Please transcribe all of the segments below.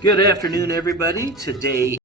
Good afternoon, everybody. Today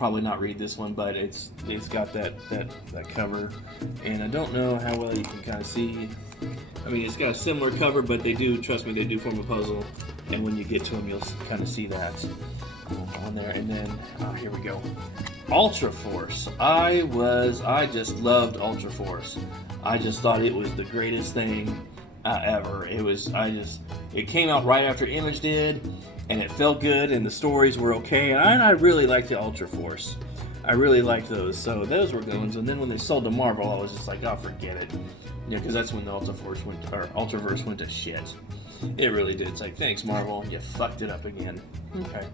probably not read this one, but it's got that cover, and I don't know how well you can kind of see. I mean, it's got a similar cover, but they do, trust me, they do form a puzzle, and when you get to them, you'll kind of see that on there. And then here we go, Ultra Force. I just loved Ultra Force. I just thought it was the greatest thing ever. It came out right after Image did, and it felt good, and the stories were okay, and I really liked the Ultra Force. I really liked those, so those were good ones. And then when they sold to Marvel, I was just like, oh, forget it, because that's when the Ultraverse went to shit. It really did. It's like, thanks, Marvel, you fucked it up again. Okay.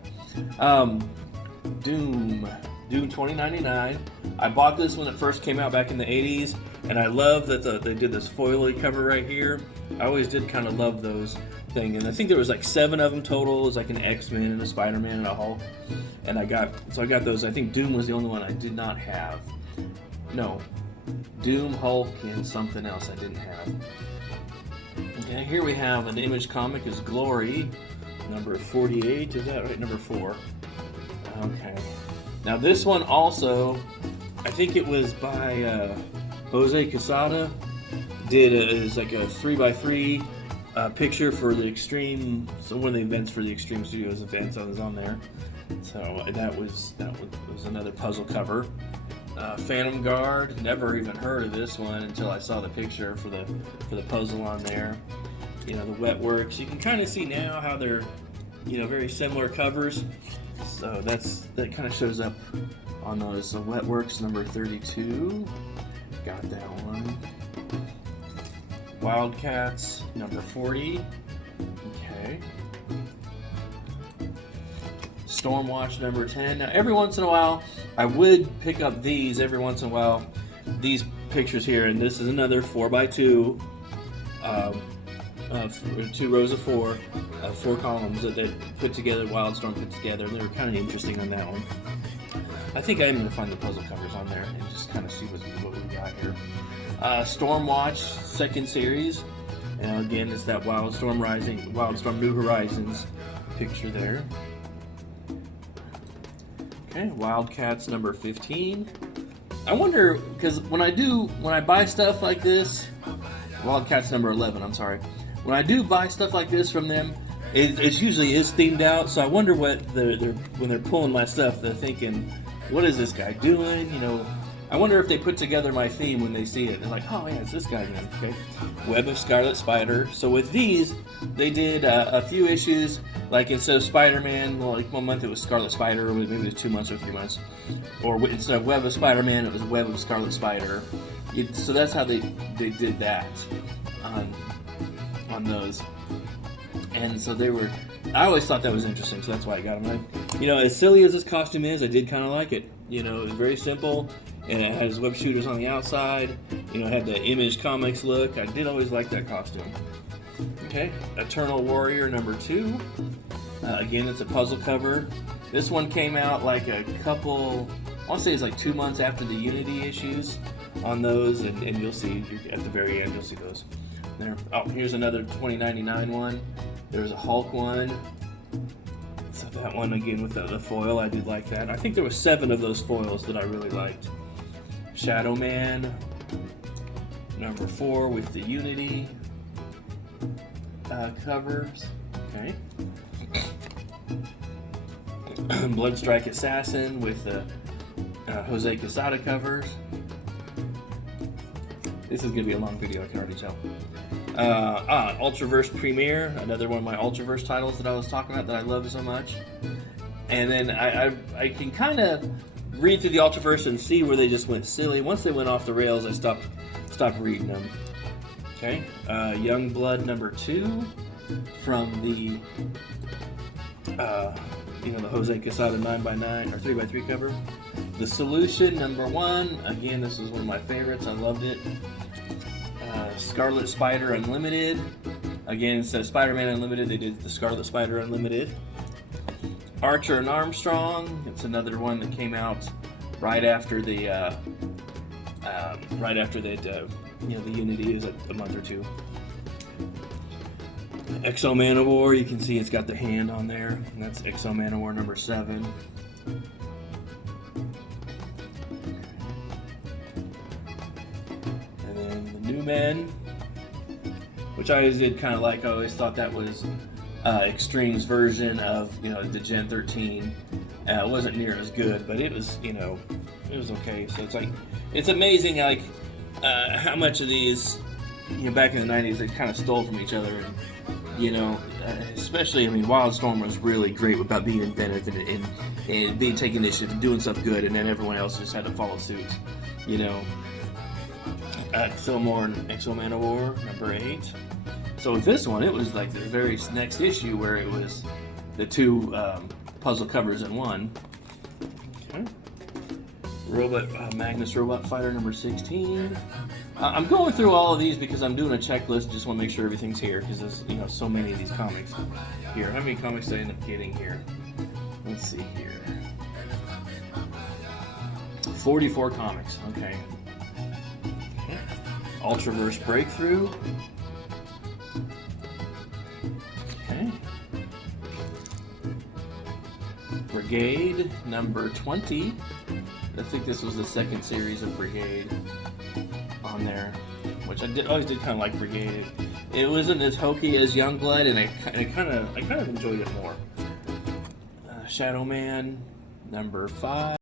Doom 2099. I bought this when it first came out back in the 80s, and I love that they did this foily cover right here. I always did kind of love those things, and I think there was like 7 of them total. It was like an X-Men and a Spider-Man and a Hulk, and I got those. I think Doom was the only one I did not have. No, Doom, Hulk, and something else I didn't have. Okay, here we have an Image comic, is Glory, number 48. Is that right? Number 4. Okay. Now this one also, I think it was by Jose Quesada. Is like a 3x3 picture for the Extreme. So one of the events for the Extreme Studios events, I was on there. So that was another puzzle cover. Phantom Guard. Never even heard of this one until I saw the picture for the puzzle on there. You know, the Wetworks. You can kind of see now how they're, you know, very similar covers. So that kind of shows up on those. So Wetworks number 32. Got that one. Wildcats number 40. Okay. Stormwatch number 10. Now every once in a while I would pick up these these pictures here, and this is another 4x2 2 rows of 4 columns that they put together, Wildstorm put together, and they were kind of interesting on that one. I think I am going to find the puzzle covers on there and just kind of see what we got here. Stormwatch second series, and again it's that Wildstorm New Horizons picture there. Okay, Wildcats number 15. I wonder, because when I buy stuff like this, Wildcats number 11, I'm sorry. When I do buy stuff like this from them, it usually is themed out, so I wonder what when they're pulling my stuff, they're thinking, what is this guy doing? You know, I wonder if they put together my theme when they see it. They're like, oh yeah, it's this guy again. Okay, Web of Scarlet Spider. So with these, they did a few issues. Like instead of Spider-Man, well, like 1 month it was Scarlet Spider, or maybe it was 2 months or 3 months. Or instead of Web of Spider-Man, it was Web of Scarlet Spider. So that's how they did that on those. And so I always thought that was interesting, so that's why I got them. You know, as silly as this costume is, I did kind of like it. You know, it was very simple, and it has web shooters on the outside. You know, it had the Image Comics look. I did always like that costume. Okay, Eternal Warrior number 2. Again, it's a puzzle cover. This one came out like I want to say it's like 2 months after the Unity issues on those, and you'll see at the very end, you'll see those there. Oh, here's another 2099 one. There's a Hulk one. So that one again with the foil, I did like that. I think there were 7 of those foils that I really liked. Shadow Man number 4 with the Unity covers. Okay. Bloodstrike Assassin with the Jose Quesada covers. This is going to be a long video, I can already tell. Ultraverse Premiere, another one of my Ultraverse titles that I was talking about that I love so much. And then I can kind of read through the Ultraverse and see where they just went silly. Once they went off the rails, I stopped reading them. Okay, Youngblood number 2 from the the Jose Quesada 9x9 or 3x3 cover. The Solution number 1. Again, this is one of my favorites. I loved it. Scarlet Spider Unlimited. Again, instead of Spider-Man Unlimited, they did the Scarlet Spider Unlimited. Archer and Armstrong. It's another one that came out right after the the Unity is a month or 2. Exo Manowar, you can see it's got the hand on there. And that's Exo Manowar number 7. New Men, which I always did kind of like. I always thought that was Extreme's version of the Gen 13. It wasn't near as good, but it was it was okay. So it's amazing like how much of these back in the 90s they kind of stole from each other, and especially Wildstorm was really great about being inventive and being taking initiative and doing stuff good, and then everyone else just had to follow suit. Exomor and Exo-Manowar number 8. So with this one, it was like the very next issue where it was the two puzzle covers in one. Okay. Magnus Robot Fighter number 16. I'm going through all of these because I'm doing a checklist. Just want to make sure everything's here because there's so many of these comics here. How many comics did I end up getting here? Let's see here. 44 comics. Okay. Ultraverse Breakthrough. Okay. Brigade number 20. I think this was the second series of Brigade on there, which I always did kind of like Brigade. It wasn't as hokey as Youngblood, and I kind of enjoyed it more. Shadow Man number 5.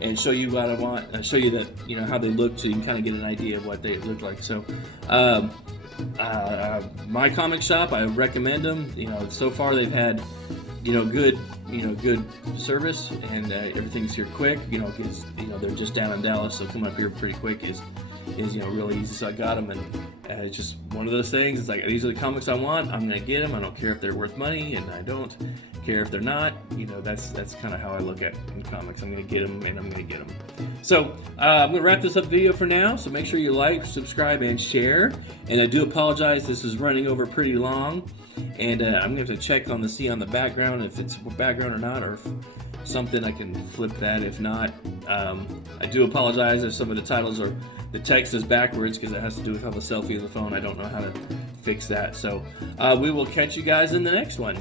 And show you what I want, show you that how they look, so you can kind of get an idea of what they look like. So, my comic shop, I recommend them. So far they've had good service, and everything's here quick. They're just down in Dallas, so coming up here pretty quick is really easy. So I got them, It's just one of those things. It's like, these are the comics I want. I'm gonna get them. I don't care if they're worth money, and I don't care if they're not. You know, that's kind of how I look at in comics. I'm gonna get them, and I'm gonna get them. So I'm gonna wrap this up video for now. So make sure you like, subscribe, and share. And I do apologize. This is running over pretty long, and I'm gonna have to check on the background if it's background or not, or if something I can flip that. If not, I do apologize if some of the titles or the text is backwards, because it has to do with how the selfie of the phone. I don't know how to fix that. So we will catch you guys in the next one.